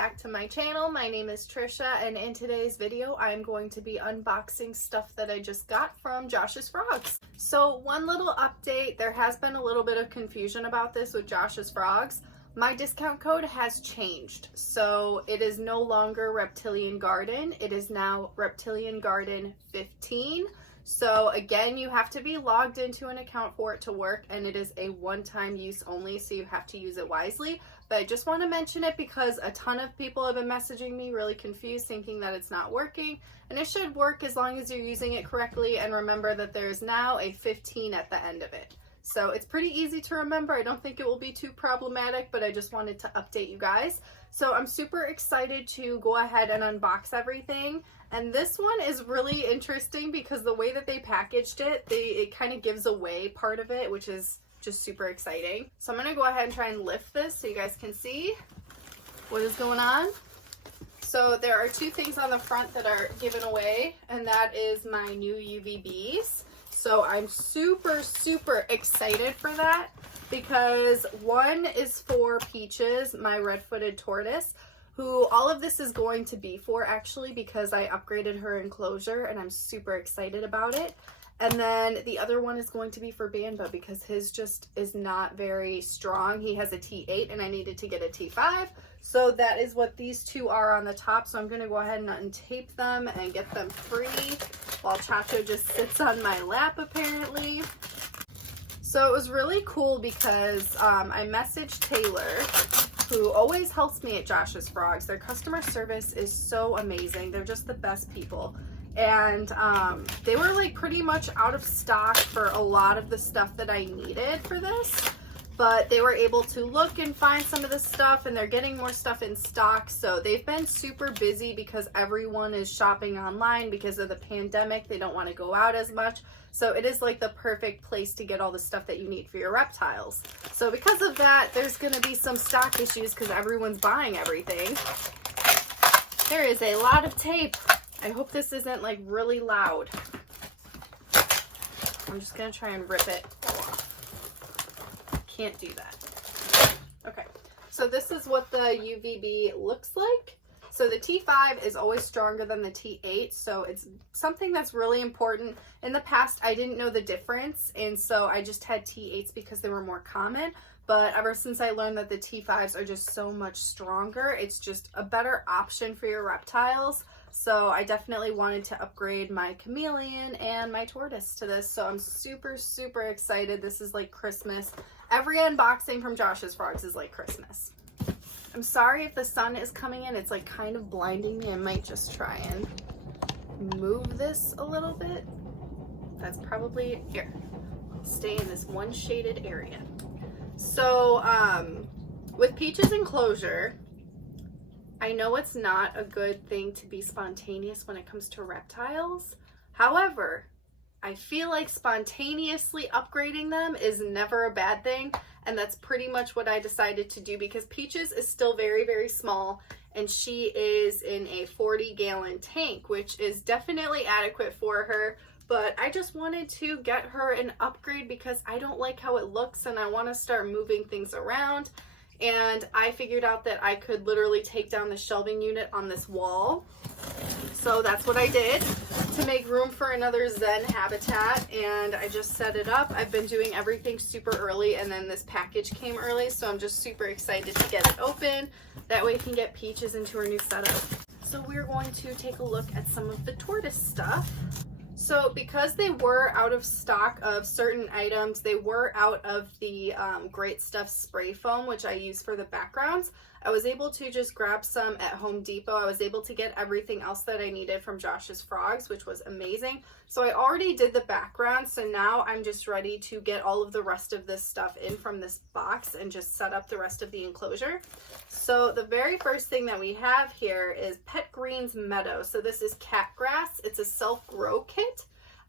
back to my channel. My name is Trisha, and in today's video I'm going to be unboxing stuff that I just got from Josh's Frogs. So one little update, there has been a little bit of confusion about this with Josh's Frogs. My discount code has changed, so it is no longer Reptilian Garden, it is now Reptilian Garden 15. So again, you have to be logged into an account for it to work, and it is a one-time use only, so you have to use it wisely. But I just want to mention it because a ton of people have been messaging me really confused, thinking that it's not working, and it should work as long as you're using it correctly. And remember that there's now a 15 at the end of it. So it's pretty easy to remember. I don't think it will be too problematic, but I just wanted to update you guys. So I'm super excited to go ahead and unbox everything. And this one is really interesting because the way that they packaged it, it kind of gives away part of it, which is just super exciting. So I'm going to go ahead and try and lift this so you guys can see what is going on. So there are two things on the front that are given away, and that is my new UVBs. So I'm super excited for that because one is for Peaches, my red-footed tortoise, who all of this is going to be for actually because I upgraded her enclosure and I'm super excited about it. And then the other one is going to be for Banba because his just is not very strong. He has a T8 and I needed to get a T5. So that is what these two are on the top. So I'm going to go ahead and untape them and get them free while Chacho just sits on my lap apparently. So it was really cool because I messaged Taylor, who always helps me at Josh's Frogs. Their customer service is so amazing. They're just the best people. And they were like pretty much out of stock for a lot of the stuff that I needed for this, but they were able to look and find some of the stuff, and they're getting more stuff in stock. So they've been super busy because everyone is shopping online because of the pandemic. They don't want to go out as much. So it is like the perfect place to get all the stuff that you need for your reptiles. So because of that, there's going to be some stock issues because everyone's buying everything. There is a lot of tape. I hope this isn't like really loud. I'm just gonna try and rip it off. Can't do that. Okay, so this is what the UVB looks like. So the T5 is always stronger than the T8, so it's something that's really important. In the past, I didn't know the difference, and so I just had T8s because they were more common. But ever since I learned that the T5s are just so much stronger, it's just a better option for your reptiles. So I definitely wanted to upgrade my chameleon and my tortoise to this. So I'm super excited. This is like Christmas. Every unboxing from Josh's Frogs is like Christmas. I'm sorry if the sun is coming in. It's like kind of blinding me. I might just try and move this a little bit. That's probably here. Stay in this one shaded area. So with Peach's Enclosure, I know it's not a good thing to be spontaneous when it comes to reptiles. However, I feel like spontaneously upgrading them is never a bad thing. And that's pretty much what I decided to do because Peaches is still very small and she is in a 40-gallon tank, which is definitely adequate for her. But I just wanted to get her an upgrade because I don't like how it looks and I want to start moving things around. And I figured out that I could literally take down the shelving unit on this wall. So that's what I did to make room for another Zen habitat, and I just set it up. I've been doing everything super early, and then this package came early, so I'm just super excited to get it open. That way we can get Peaches into her new setup. So we're going to take a look at some of the tortoise stuff. So because they were out of stock of certain items, they were out of the Great Stuff spray foam, which I use for the backgrounds. I was able to just grab some at Home Depot. I was able to get everything else that I needed from Josh's Frogs, which was amazing. So I already did the background, so now I'm just ready to get all of the rest of this stuff in from this box and just set up the rest of the enclosure. So the very first thing that we have here is Pet Greens Meadow. So this is cat grass. It's a self-grow kit.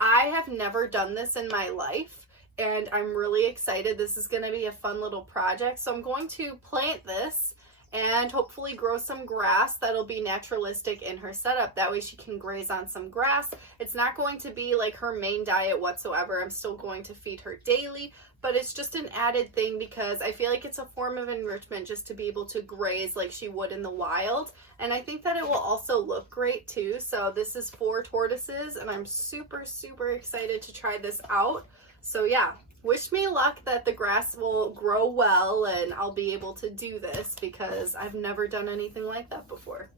I have never done this in my life, and I'm really excited. This is going to be a fun little project. So I'm going to plant this and hopefully grow some grass that'll be naturalistic in her setup. That way she can graze on some grass. It's not going to be like her main diet whatsoever. I'm still going to feed her daily, but it's just an added thing because I feel like it's a form of enrichment just to be able to graze like she would in the wild. And I think that it will also look great too. So this is 4 tortoises and I'm super, super excited to try this out. So yeah, wish me luck that the grass will grow well and I'll be able to do this because I've never done anything like that before.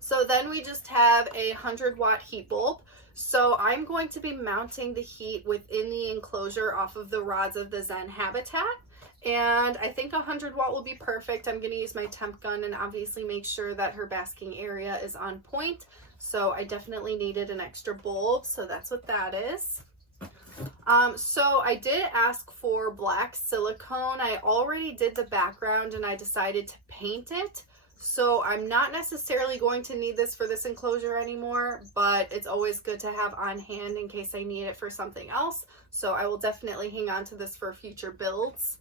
So then we just have a 100-watt heat bulb. So I'm going to be mounting the heat within the enclosure off of the rods of the Zen Habitat. And I think 100-watt will be perfect. I'm going to use my temp gun and obviously make sure that her basking area is on point. So I definitely needed an extra bulb. So that's what that is. So I did ask for black silicone. I already did the background and I decided to paint it. So I'm not necessarily going to need this for this enclosure anymore, but it's always good to have on hand in case I need it for something else. So I will definitely hang on to this for future builds.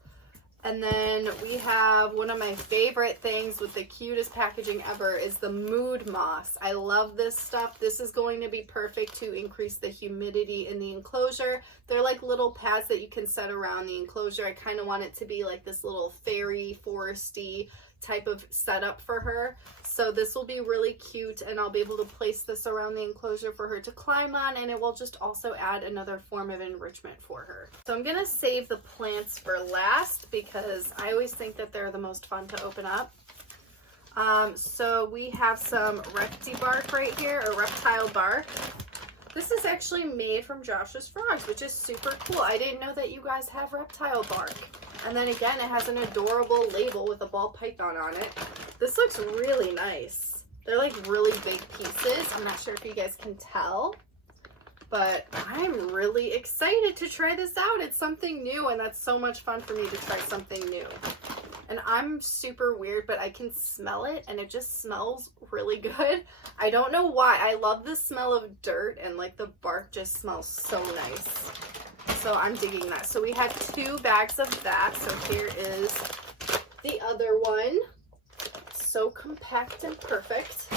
And then we have one of my favorite things with the cutest packaging ever is the mood moss. I love this stuff. This is going to be perfect to increase the humidity in the enclosure. They're like little pads that you can set around the enclosure. I kind of want it to be like this little fairy foresty type of setup for her. So this will be really cute and I'll be able to place this around the enclosure for her to climb on, and it will just also add another form of enrichment for her. So I'm gonna save the plants for last because I always think that they're the most fun to open up. So we have some Repti bark right here, or Reptile bark. This is actually made from Josh's Frogs, which is super cool. I didn't know that you guys have Reptile bark. And then again, it has an adorable label with a ball python on it. This looks really nice. They're like really big pieces. I'm not sure if you guys can tell, but I'm really excited to try this out. It's something new and that's so much fun for me to try something new. And I'm super weird, but I can smell it and it just smells really good. I don't know why. I love the smell of dirt and like the bark just smells so nice. So I'm digging that. So we have 2 bags of that. So here is the other one. So compact and perfect.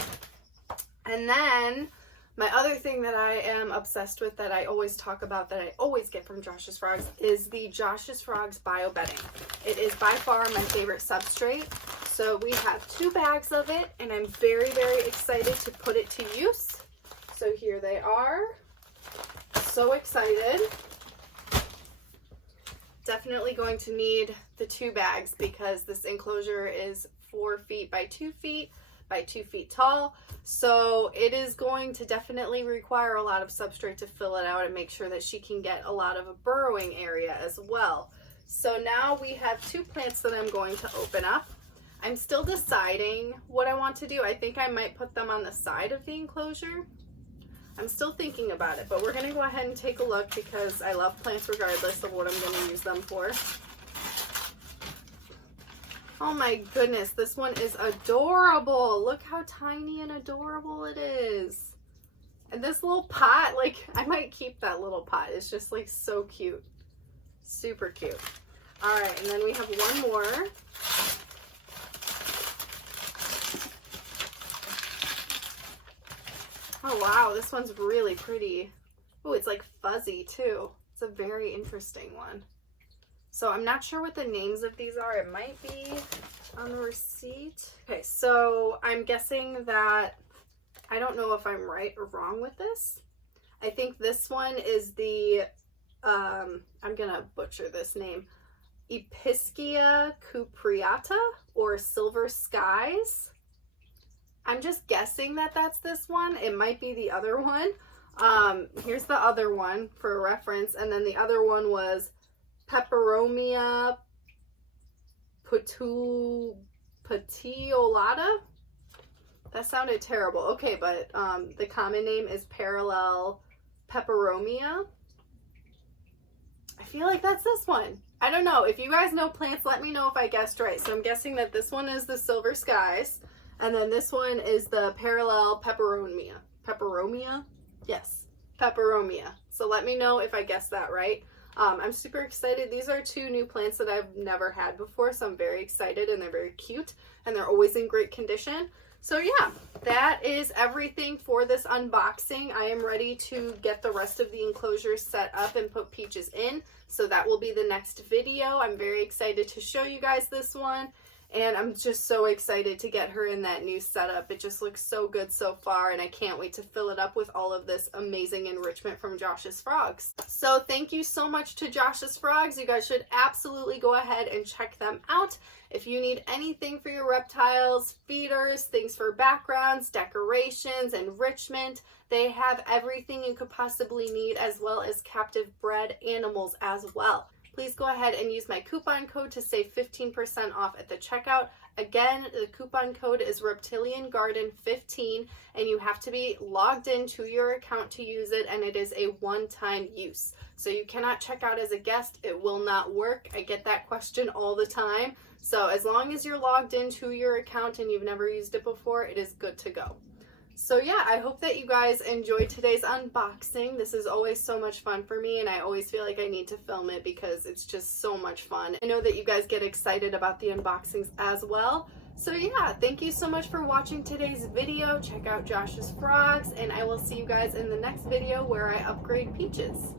And then my other thing that I am obsessed with that I always talk about, that I always get from Josh's Frogs, is the Josh's Frogs bio bedding. It is by far my favorite substrate. So we have 2 bags of it and I'm very, very excited to put it to use. So here they are. So excited. Definitely going to need the 2 bags because this enclosure is 4 feet by 2 feet by 2 feet tall. So it is going to definitely require a lot of substrate to fill it out and make sure that she can get a lot of a burrowing area as well. So now we have 2 plants that I'm going to open up. I'm still deciding what I want to do. I think I might put them on the side of the enclosure. I'm still thinking about it, but we're going to go ahead and take a look because I love plants regardless of what I'm going to use them for. Oh my goodness, this one is adorable. Look how tiny and adorable it is. And this little pot, like, I might keep that little pot. It's just like so cute. Super cute. All right, and then we have one more. Oh wow, this one's really pretty. Oh, it's like fuzzy too. It's a very interesting one. So I'm not sure what the names of these are. It might be on the receipt. Okay, so I'm guessing that, I don't know if I'm right or wrong with this. I think this one is the, I'm gonna butcher this name, Episcia cupreata, or Silver Skies. I'm just guessing that that's this one. It might be the other one. Here's the other one for reference. And then the other one was Peperomia petiolata. That sounded terrible. Okay, but the common name is Parallel Peperomia. I feel like that's this one. I don't know. If you guys know plants, let me know if I guessed right. So I'm guessing that this one is the Silver Skies. And then this one is the Parallel Peperomia. Peperomia? Yes, Peperomia. So let me know if I guessed that right. I'm super excited. These are two new plants that I've never had before, so I'm very excited, and they're very cute and they're always in great condition. So yeah, that is everything for this unboxing. I am ready to get the rest of the enclosure set up and put Peaches in. So that will be the next video. I'm very excited to show you guys this one. And I'm just so excited to get her in that new setup. It just looks so good so far, and I can't wait to fill it up with all of this amazing enrichment from Josh's Frogs. So thank you so much to Josh's Frogs. You guys should absolutely go ahead and check them out. If you need anything for your reptiles, feeders, things for backgrounds, decorations, enrichment, they have everything you could possibly need, as well as captive bred animals as well. Please go ahead and use my coupon code to save 15% off at the checkout. Again, the coupon code is Reptilian Garden 15, and you have to be logged into your account to use it, and it is a one-time use. So you cannot check out as a guest. It will not work. I get that question all the time. So as long as you're logged into your account and you've never used it before, it is good to go. So yeah, I hope that you guys enjoyed today's unboxing. This is always so much fun for me, and I always feel like I need to film it because it's just so much fun. I know that you guys get excited about the unboxings as well. So yeah, thank you so much for watching today's video. Check out Josh's Frogs, and I will see you guys in the next video where I upgrade Peaches.